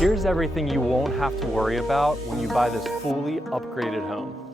Here's everything you won't have to worry about when you buy this fully upgraded home.